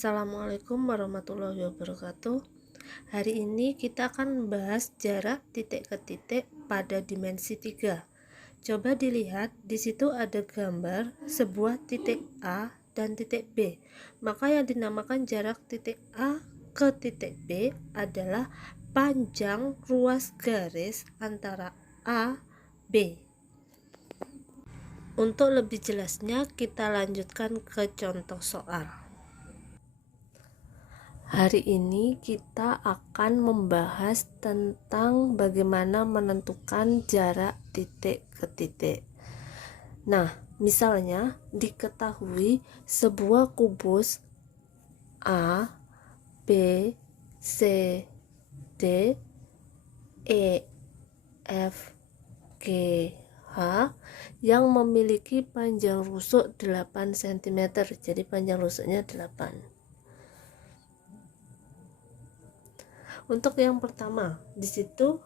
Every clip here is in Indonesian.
Assalamualaikum warahmatullahi wabarakatuh. Hari ini kita akan membahas jarak titik ke titik pada dimensi 3. Coba dilihat, di situ ada gambar sebuah titik A dan titik B. Maka yang dinamakan jarak titik A ke titik B adalah panjang ruas garis antara A, B. Untuk lebih jelasnya, kita lanjutkan ke contoh soal. Hari ini kita akan membahas tentang bagaimana menentukan jarak titik ke titik. Nah, misalnya diketahui sebuah kubus A, B, C, D, E, F, G, H yang memiliki panjang rusuk 8 cm. Jadi panjang rusuknya 8. Untuk yang pertama, di situ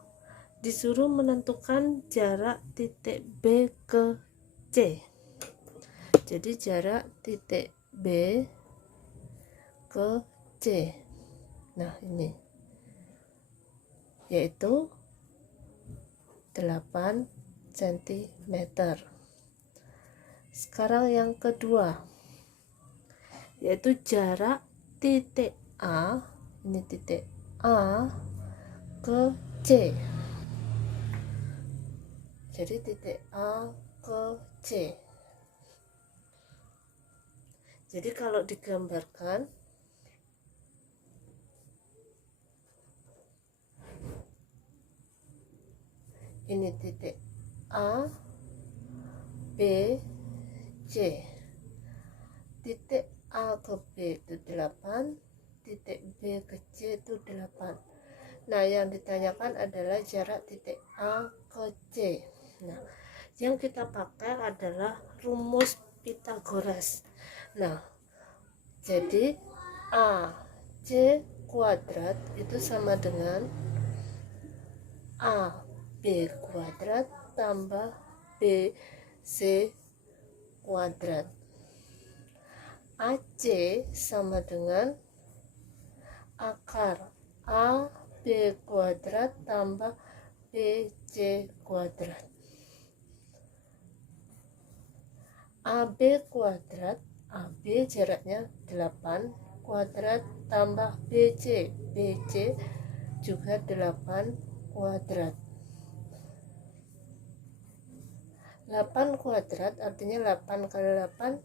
disuruh menentukan jarak titik B ke C. Jadi jarak titik B ke C. Nah, ini yaitu 8 cm. Sekarang yang kedua, yaitu jarak titik A, ini titik A ke C. Jadi titik A ke C. Jadi kalau digambarkan, ini titik A, B, C. Titik A ke B itu 8, titik B ke C itu 8. Nah, yang ditanyakan adalah jarak titik A ke C. Nah, yang kita pakai adalah rumus Pythagoras. Nah, jadi AC kuadrat itu sama dengan AB kuadrat tambah BC kuadrat. AC sama dengan akar AB kuadrat tambah BC kuadrat. AB kuadrat, AB jaraknya 8 kuadrat tambah BC, BC juga 8 kuadrat. 8 kuadrat artinya 8 kali 8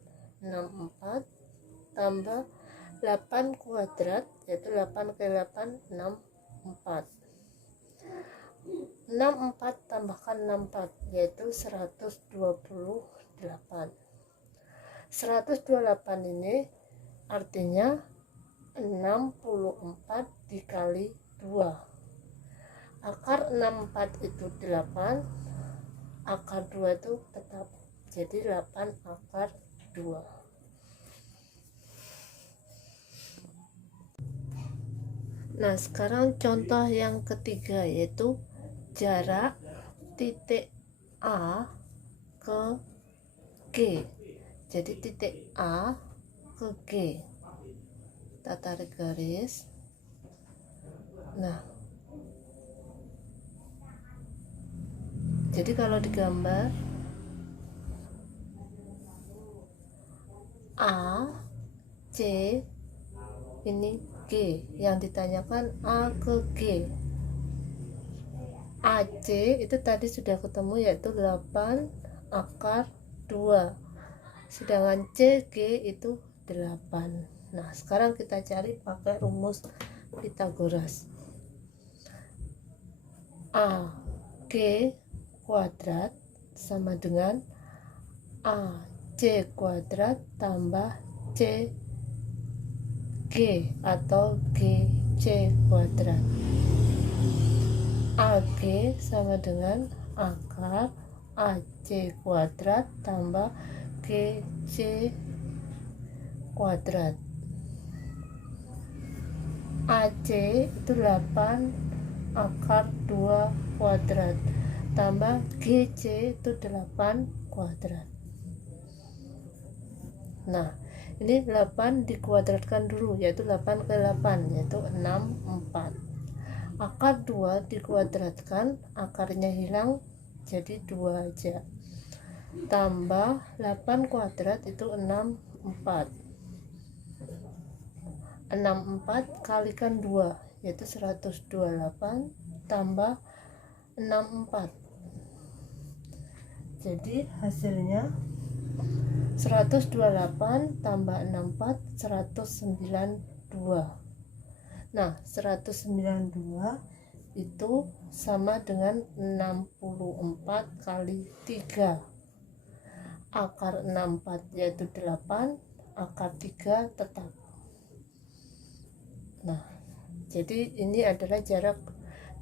64 tambah 8 kuadrat yaitu 8 kali 8 64. 64 tambahkan 64 yaitu 128. 128 ini artinya 64 dikali 2. Akar 64 itu 8, akar 2 itu tetap jadi 8 akar 2. Nah, sekarang contoh yang ketiga yaitu jarak titik A ke G. Jadi titik A ke G. Kita tarik garis. Nah, jadi kalau digambar A, C, ini G. Yang ditanyakan A ke G. AC itu tadi sudah ketemu yaitu 8 akar 2. Sedangkan CG itu 8. Nah, sekarang kita cari pakai rumus Pythagoras. AG kuadrat sama dengan AC kuadrat tambah CG atau GC kuadrat. AG sama dengan akar AC kuadrat tambah GC kuadrat. AC itu 8 akar 2 kuadrat tambah GC itu 8 kuadrat. Nah, Ini 8 dikuadratkan dulu, yaitu 8 ke 8, yaitu 64. Akar 2 dikuadratkan, akarnya hilang, jadi 2 aja. Tambah 8 kuadrat itu 64. 64 kalikan 2, yaitu 128, tambah 64. Jadi hasilnya 128 tambah 64 192. Nah, 192 itu sama dengan 64 kali 3. Akar 64 yaitu 8, akar 3 tetap. Nah, jadi ini adalah jarak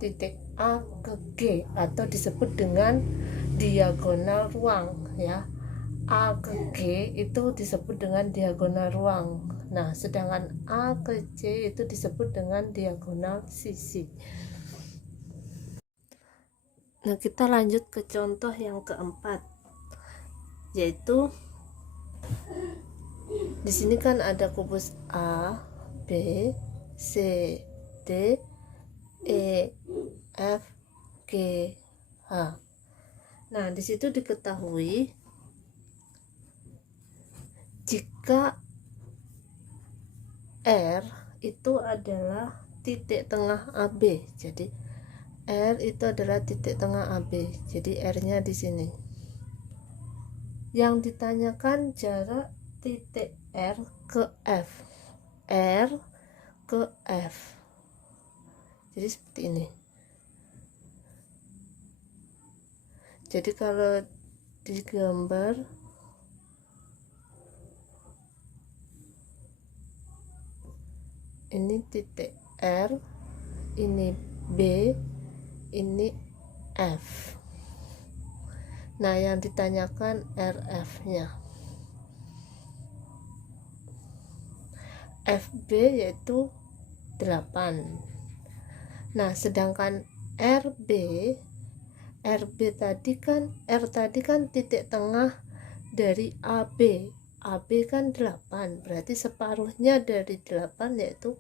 titik A ke G, atau disebut dengan diagonal ruang ya. A ke G itu disebut dengan diagonal ruang. Nah, sedangkan A ke C itu disebut dengan diagonal sisi. Nah, kita lanjut ke contoh yang keempat, yaitu di sini kan ada kubus A, B, C, D, E, F, G, H. Nah, di situ diketahui jika R itu adalah titik tengah AB. Jadi R itu adalah titik tengah AB. Jadi R-nya di sini. Yang ditanyakan jarak titik R ke F. R ke F. Jadi seperti ini. Jadi kalau digambar ini titik R, ini B, ini F. Nah, yang ditanyakan RF-nya. FB yaitu 8. Nah, sedangkan RB tadi kan, R tadi kan titik tengah dari AB. AB kan 8, berarti separuhnya dari 8 yaitu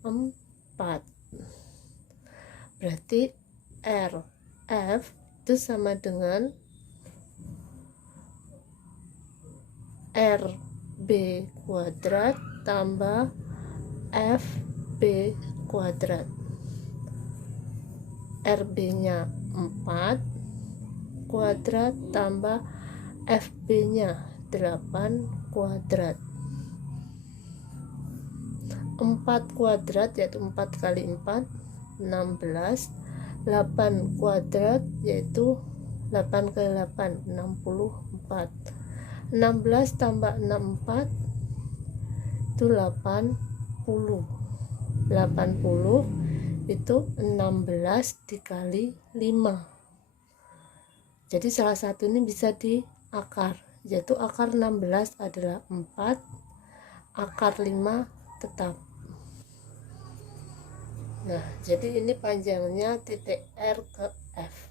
4. Berarti RF itu sama dengan RB kuadrat tambah FB kuadrat. RB nya 4 kuadrat tambah FB nya 8 kuadrat. 4 kuadrat yaitu 4 kali 4 16. 8 kuadrat yaitu 8 kali 8 64. 16 tambah 64 itu 80. 80 itu 16 dikali 5. Jadi salah satu ini bisa di akar, yaitu akar 16 adalah 4, akar 5 tetap. Nah, jadi ini panjangnya titik R ke F.